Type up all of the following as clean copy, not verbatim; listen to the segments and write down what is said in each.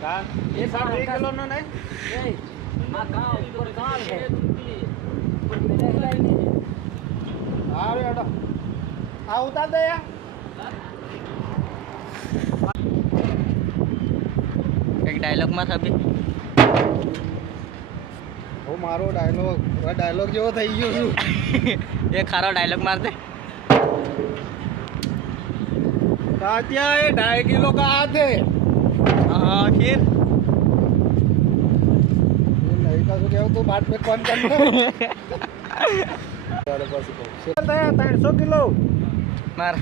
ये 2.5 किलो નો નહીં આ કા ઉપર કાર છે હારે અડો આ ઉતાર દે યાર એક ડાયલોગ માં સાબી ઓ મારો ડાયલોગ જેવો થઈ ગયો છું એક ખારો ડાયલોગ માર દે कातिया ये 2.5 किलो का आधे हाँ फिर नहीं का क्या तो बात में कौन करना वाले पास को 300 किलो मार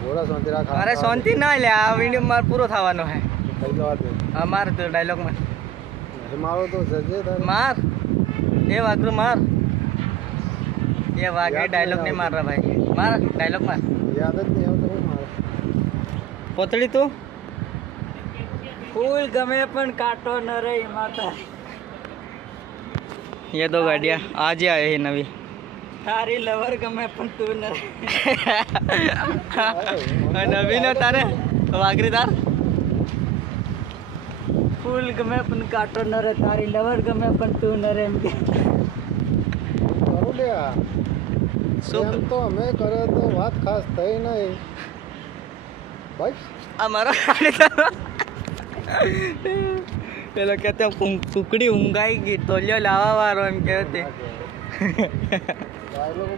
बोरा सोंतीरा खा अरे सोंती ना ले आ वीडियो मार पूरो थावानो है कई बात है मार तो डायलॉग में मारो तो सजे था मार ये वागरू मार ये वागरी डायलॉग नहीं मार रहा भाई मार डायलॉग मार याद नहीं है तो मार पोतड़ी तू फूल गमे पण काटो न रे माता ये दो गाड़ियाँ आज ही आए हैं नवी थारी लवर गमे पण तू न नवी न तारे वागरी तार फूल गमे पण काटो न रे तारी लवर गमे पण तू न रे करो ले सुख तो हमें करे तो बात खास થઈ નહીં भाई हमारा પેલો કહેતો કુકડી ઊંઘાઈ ગઈ તોલ્યો લાવવા વાળો એમ કહેતે डायलॉग